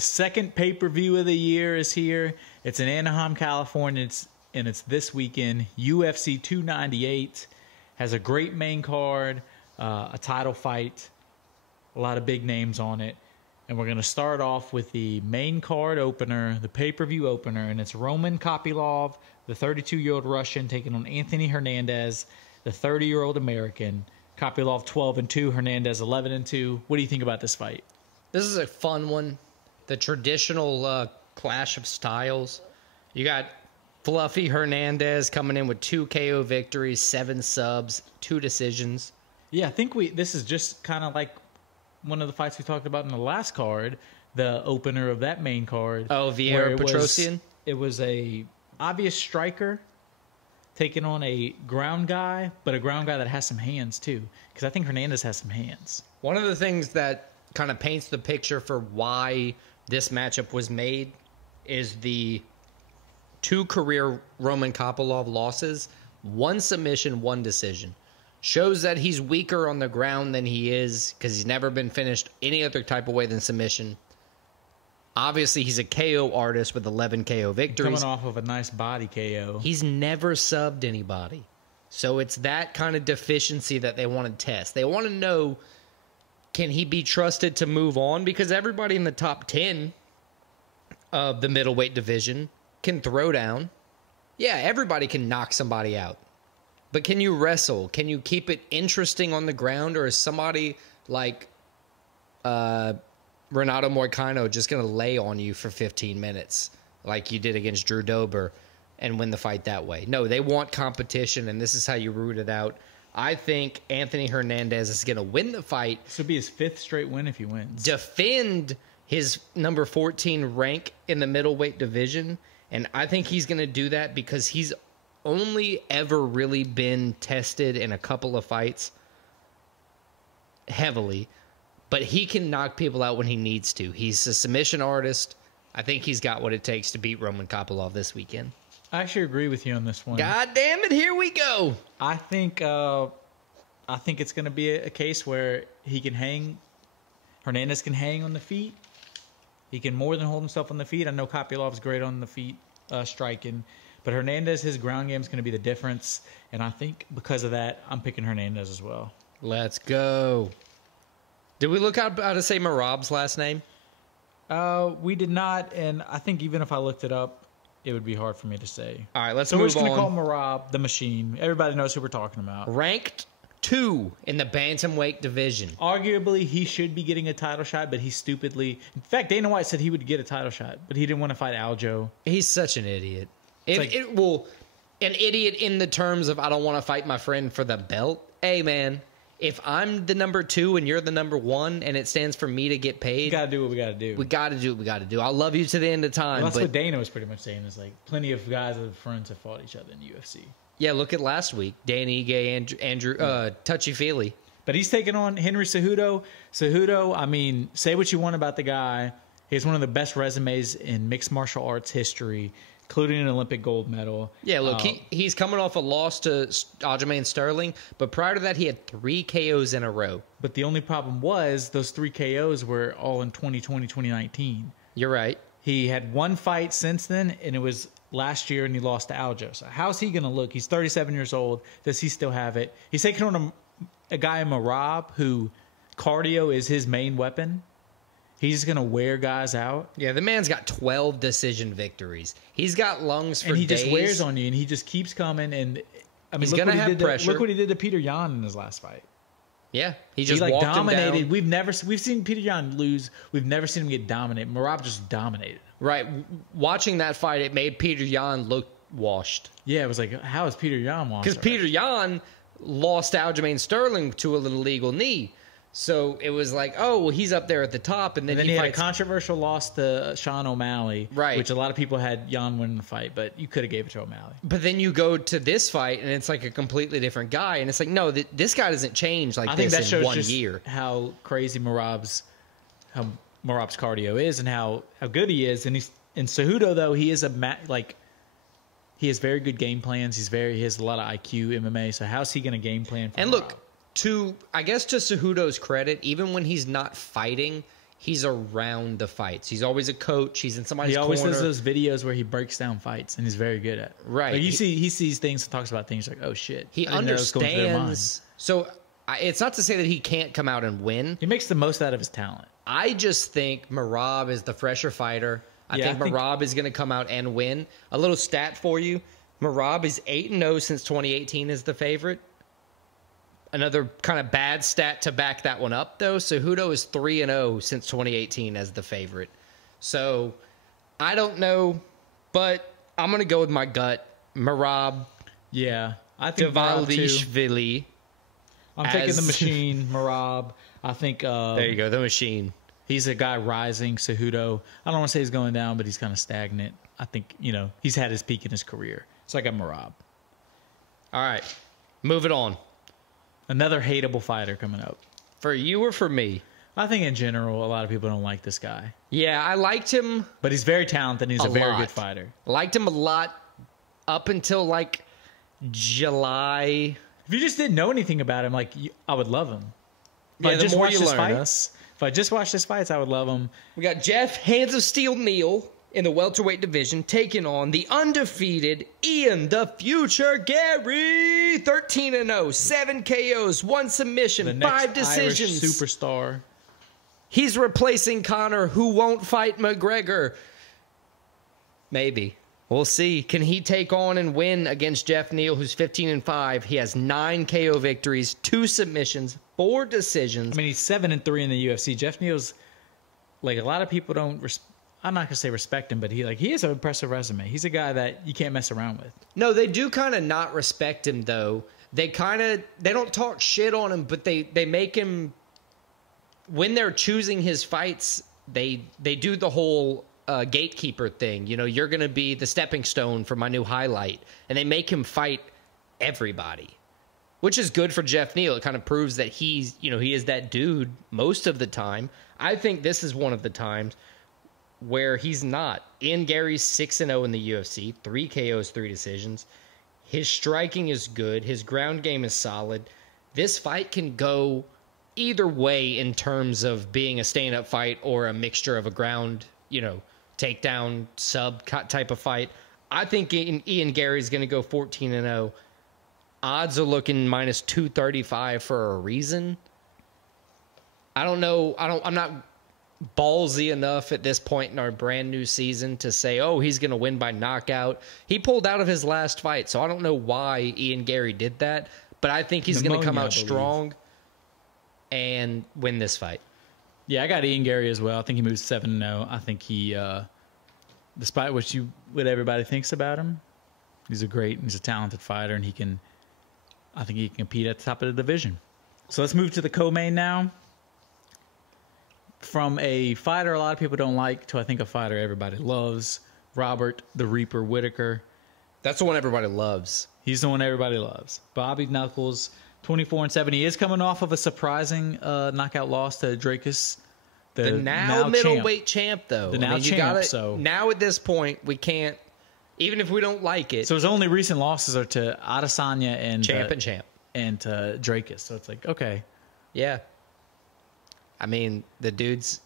The second pay-per-view of the year is here. It's in Anaheim, California, and it's this weekend. UFC 298 has a great main card, a title fight, a lot of big names on it. And we're going to start off with the main card opener, the pay-per-view opener, and it's Roman Kopylov, the 32-year-old Russian, taking on Anthony Hernandez, the 30-year-old American. Kopylov 12-2, Hernandez 11-2. What do you think about this fight? This is a fun one. The traditional clash of styles. You got Fluffy Hernandez coming in with 2 KO victories, 7 subs, 2 decisions. Yeah, I think this is just kind of like one of the fights we talked about in the last card, the opener of that main card. Oh, Vera Petrosian? It was a obvious striker taking on a ground guy, but a ground guy that has some hands too, because I think Hernandez has some hands. One of the things that kind of paints the picture for why this matchup was made is the 2 career Roman Kopylov losses, 1 submission, 1 decision. Shows that he's weaker on the ground than he is because he's never been finished any other type of way than submission. Obviously, he's a KO artist with 11 KO victories. Coming off of a nice body KO. He's never subbed anybody. So it's that kind of deficiency that they want to test. They want to know, can he be trusted to move on? Because everybody in the top 10 of the middleweight division can throw down. Yeah, everybody can knock somebody out. But can you wrestle? Can you keep it interesting on the ground? Or is somebody like Renato Moicano just going to lay on you for 15 minutes like you did against Drew Dober and win the fight that way? No, they want competition, and this is how you root it out. I think Anthony Hernandez is going to win the fight. This would be his 5th straight win if he wins. Defend his number 14 rank in the middleweight division, and I think he's going to do that because he's only ever really been tested in a couple of fights heavily, but he can knock people out when he needs to. He's a submission artist. I think he's got what it takes to beat Roman Kopylov this weekend. I actually agree with you on this one. God damn it, here we go. I think it's going to be a case where he can hang. Hernandez can hang on the feet. He can more than hold himself on the feet. I know Kopylov's great on the feet, striking. But Hernandez, his ground game is going to be the difference. And I think because of that, I'm picking Hernandez as well. Let's go. Did we look out how to say Merab's last name? We did not. And I think even if I looked it up, it would be hard for me to say. All right, let's move on. So we're just going to to call Merab the Machine. Everybody knows who we're talking about. Ranked 2 in the bantamweight division. Arguably, he should be getting a title shot, but he stupidly... In fact, Dana White said he would get a title shot, but he didn't want to fight Aljo. He's such an idiot. An idiot in the terms of I don't want to fight my friend for the belt. Hey, man, if I'm the number 2 and you're the number 1 and it stands for me to get paid... We got to do what we got to do. We got to do what we got to do. I'll love you to the end of time. Well, that's what Dana was pretty much saying. Is like plenty of guys that are friends have fought each other in the UFC. Yeah, look at last week. Dan Ige, Andrew Touchy-Feely. But he's taking on Henry Cejudo. Cejudo, I mean, say what you want about the guy. He has one of the best resumes in mixed martial arts history, including an Olympic gold medal. Yeah, look, he's coming off a loss to Aljamain Sterling, but prior to that, he had 3 KOs in a row. But the only problem was those 3 KOs were all in 2020, 2019. You're right. He had 1 fight since then, and it was last year, and he lost to Aljo. So how's he going to look? He's 37 years old. Does he still have it? He's taking on a guy in Merab who cardio is his main weapon. He's going to wear guys out. Yeah, the man's got 12 decision victories. He's got lungs for days. And he just wears on you, and he just keeps coming. And I mean, he's going to have pressure. Look what he did to Peter Yan in his last fight. Yeah, he just walked dominated. him down. We've seen Peter Yan lose. We've never seen him get dominated. Merab just dominated. Right. Watching that fight, it made Peter Yan look washed. Yeah, it was like, how is Peter Yan washed? Because Peter Yan lost Aljamain Sterling to an illegal knee. So it was like, oh, well, he's up there at the top. And then he had a controversial loss to Sean O'Malley, right? Which a lot of people had Yan win the fight, but you could have gave it to O'Malley. But then you go to this fight, and it's like a completely different guy. And it's like, no, this guy doesn't change like this in 1 year. How crazy Merab's cardio is and how good he is. And Cejudo, though, he is he has very good game plans. He has a lot of IQ MMA. So how's he going to game plan for Merab? Look, I guess to Cejudo's credit, even when he's not fighting, he's around the fights. He's always a coach. He's in somebody's corner. He always does those videos where he breaks down fights, and he's very good at it. Right. Like he sees things and talks about things like, oh, shit. He understands. So it's not to say that he can't come out and win. He makes the most out of his talent. I just think Merab is the fresher fighter. I think Merab is going to come out and win. A little stat for you. Merab is 8-0 since 2018 as the favorite. Another kind of bad stat to back that one up, though. Cejudo is 3-0 since 2018 as the favorite. So, I don't know, but I'm going to go with my gut. Merab. Yeah. I think Dvalishvili. I'm taking the machine, Merab. I think... there you go, the machine. He's a guy rising. Cejudo, I don't want to say he's going down, but he's kind of stagnant. I think, he's had his peak in his career. So I got Merab. All right. Moving on. Another hateable fighter coming up. For you or for me? I think in general, a lot of people don't like this guy. Yeah, I liked him. But he's very talented and he's a very good fighter. Liked him a lot up until like July. If you just didn't know anything about him, I would love him. If Yeah, I the just more watched you his learn, fights, if I just watched his fights, I would love him. We got Geoff Hands of Steel Neal in the welterweight division, taking on the undefeated Ian the Future Garry. 13-0, 7 KOs, 1 submission, The next 5 decisions. Irish superstar. He's replacing Conor, who won't fight McGregor. Maybe. We'll see. Can he take on and win against Geoff Neal, who's 15-5? He has 9 KO victories, 2 submissions, 4 decisions. I mean, he's 7-3 in the UFC. Geoff Neal's, a lot of people don't... I'm not going to say respect him, but he has an impressive resume. He's a guy that you can't mess around with. No, they do kind of not respect him, though. They don't talk shit on him, but they make him... When they're choosing his fights, they do the whole gatekeeper thing. You're going to be the stepping stone for my new highlight. And they make him fight everybody, which is good for Geoff Neal. It kind of proves that he is that dude most of the time. I think this is one of the times where he's not. Ian Garry's 6-0 in the UFC, 3 KOs, 3 decisions. His striking is good. His ground game is solid. This fight can go either way in terms of being a stand-up fight or a mixture of a ground, takedown, sub type of fight. I think Ian Garry's going to go 14-0. Odds are looking minus 235 for a reason. I don't know. I'm not ballsy enough at this point in our brand new season to say, oh, he's going to win by knockout. He pulled out of his last fight, so I don't know why Ian Garry did that, but I think he's going to come out strong and win this fight. Yeah, I got Ian Garry as well. I think he moves 7-0. I think he, despite what everybody thinks about him, he's a talented fighter, and I think he can compete at the top of the division. So let's move to the co-main now. From a fighter a lot of people don't like to I think a fighter everybody loves, Robert the Reaper Whittaker. That's the one everybody loves. He's the one everybody loves. Bobby Knuckles, 24-7. He is coming off of a surprising knockout loss to Drakus, the now middleweight champ, though. The now champ. So now at this point, we can't, even if we don't like it. So his only recent losses are to Adesanya and champ and to Drakus. So it's like, okay, yeah. I mean, the dude's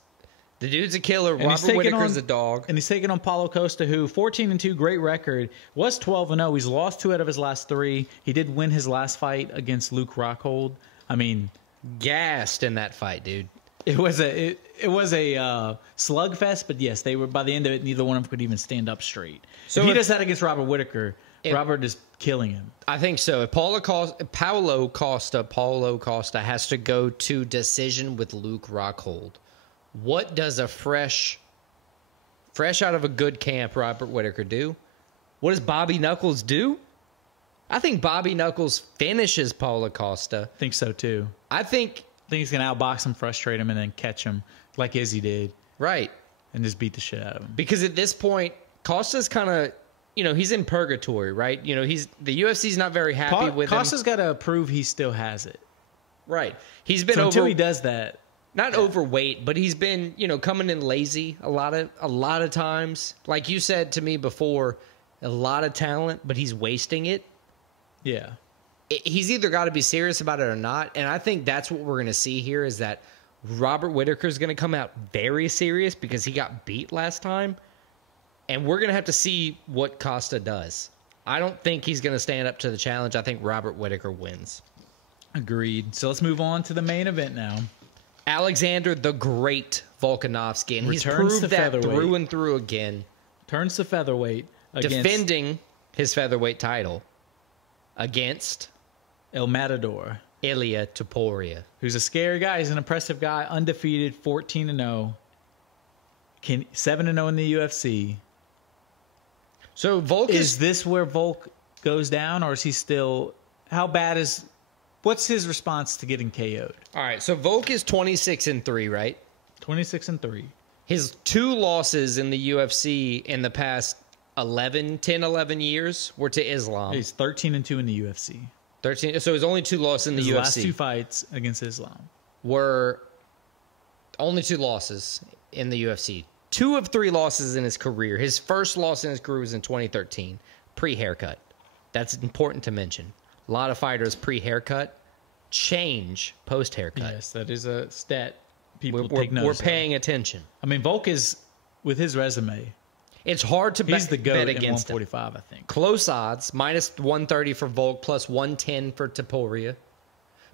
a killer. And Robert Whittaker's a dog. And he's taking on Paulo Costa, who 14-2, great record, was 12-0. He's lost 2 out of his last 3. He did win his last fight against Luke Rockhold. I mean, gassed in that fight, dude. It was a slugfest, but yes, they were, by the end of it, neither one of them could even stand up straight. So if he does that against Robert Whittaker, Robert is killing him. I think so. If Paulo Costa has to go to decision with Luke Rockhold, what does a fresh out of a good camp Robert Whittaker do? What does Bobby Knuckles do? I think Bobby Knuckles finishes Paulo Costa. I think so too. I think he's going to outbox him, frustrate him, and then catch him like Izzy did. Right. And just beat the shit out of him. Because at this point, Costa's kind of, he's in purgatory, right? The UFC's not very happy with him. Costa's got to prove he still has it. Right. He's been until he does that. Not overweight, but he's been, coming in lazy a lot of times. Like you said to me before, a lot of talent, but he's wasting it. Yeah. He's either got to be serious about it or not, and I think that's what we're going to see here is that Robert Whittaker's going to come out very serious because he got beat last time. And we're going to have to see what Costa does. I don't think he's going to stand up to the challenge. I think Robert Whittaker wins. Agreed. So let's move on to the main event now. Alexander the Great Volkanovski. And he's Returns proved to that featherweight. through and through again. Turns to featherweight against Defending his featherweight title against El Matador, Ilia Topuria. who's a scary guy. He's an impressive guy, undefeated, 14-0, 7-0 in the UFC. So Volk Is this where Volk goes down, or is he still? How bad is? What's his response to getting KO'd? all right. So Volk is 26-3, right? 26-3. His 2 losses in the UFC in the past 10, 11 years were to Islam. He's 13-2 in the UFC. 13. So his only 2 losses in the His UFC last 2 fights against Islam. were only 2 losses in the UFC. 2 of 3 losses in his career. His first loss in his career was in 2013, pre-haircut. That's important to mention. A lot of fighters pre-haircut change post-haircut. Yes, that is a stat people We're, take notice we're of. paying attention. I mean, Volk is, with his resume, It's hard to he's the bet GOAT in against him. 145, I think. Close odds, minus 130 for Volk, plus 110 for Topuria.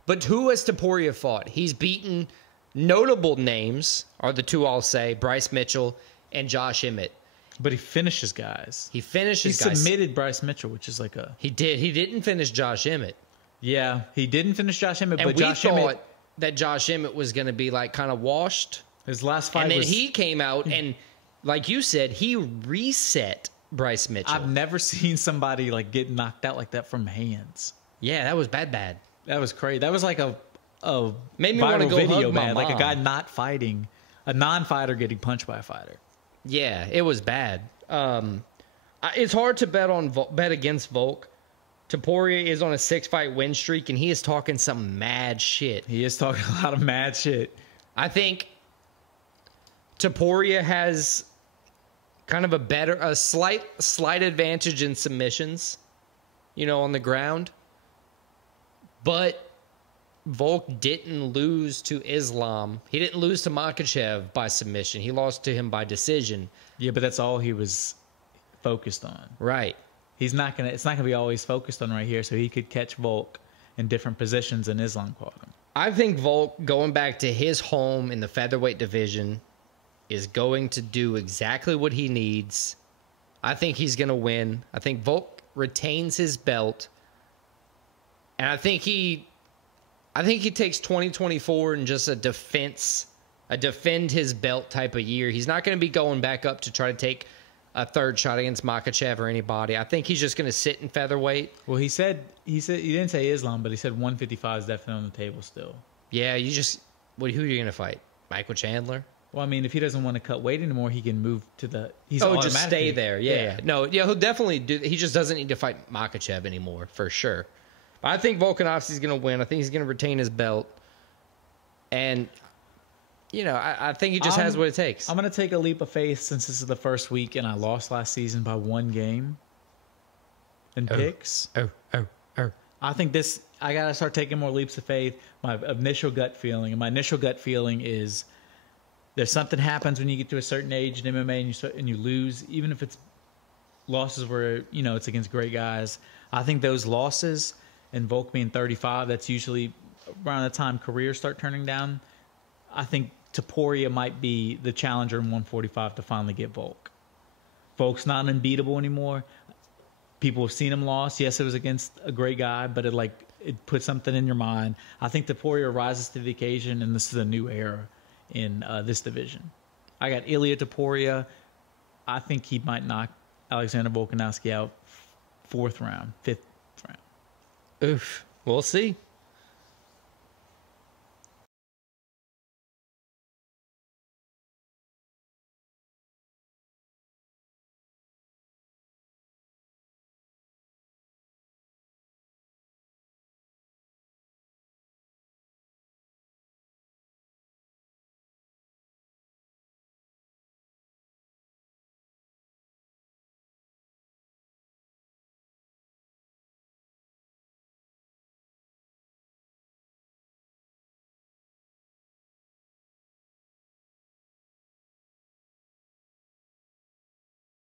But who has Topuria fought? He's beaten notable names, are the 2 I'll say, Bryce Mitchell and Josh Emmett. But he finishes guys. He finishes He guys. submitted Bryce Mitchell, which is like a... He did. He didn't finish Josh Emmett. Yeah, he didn't finish Josh Emmett, And but we Josh thought Emmett, that Josh Emmett was going to be like kind of washed. his last fight And then was... he came out and, like you said, he reset Bryce Mitchell. I've never seen somebody like get knocked out like that from hands. Yeah, that was bad. That was crazy. That was like a Made me wanna viral go video, hug my man. Like a mom. guy not fighting, a non-fighter getting punched by a fighter. Yeah, it was bad. It's hard to bet against Volk. Topuria is on a 6-fight win streak, and he is talking some mad shit. He is talking a lot of mad shit. I think Topuria has kind of a slight advantage in submissions, on the ground. But Volk didn't lose to Islam. He didn't lose to Makhachev by submission. He lost to him by decision. Yeah, but that's all he was focused on. Right. It's not gonna be always focused on right here, so he could catch Volk in different positions in Islam caught him. I think Volk, going back to his home in the featherweight division, is going to do exactly what he needs. I think he's going to win. I think Volk retains his belt. And I think he takes 2024 in just a defend his belt type of year. He's not going to be going back up to try to take a third shot against Makhachev or anybody. I think he's just going to sit in featherweight. Well, he didn't say Islam, but he said 155 is definitely on the table still. Yeah, who are you going to fight? Michael Chandler? Well, I mean, if he doesn't want to cut weight anymore, he can move to the. He's just stay automatically- there. Yeah. No, yeah, he'll definitely do. He just doesn't need to fight Makhachev anymore, for sure. But I think Volkanovski's going to win. I think he's going to retain his belt. And, I think he just has what it takes. I'm going to take a leap of faith since this is the first week and I lost last season by 1 game in picks. I think I got to start taking more leaps of faith. My initial gut feeling is there's something happens when you get to a certain age in MMA and you lose, even if it's losses where, it's against great guys. I think those losses and Volk being 35, that's usually around the time careers start turning down. I think Topuria might be the challenger in 145 to finally get Volk. Volk's not unbeatable anymore. People have seen him lost. Yes, it was against a great guy, but it puts something in your mind. I think Topuria rises to the occasion, and this is a new era in this division. I got Ilia Topuria. I think he might knock Alexander Volkanovski out 4th round, 5th round. Oof. We'll see.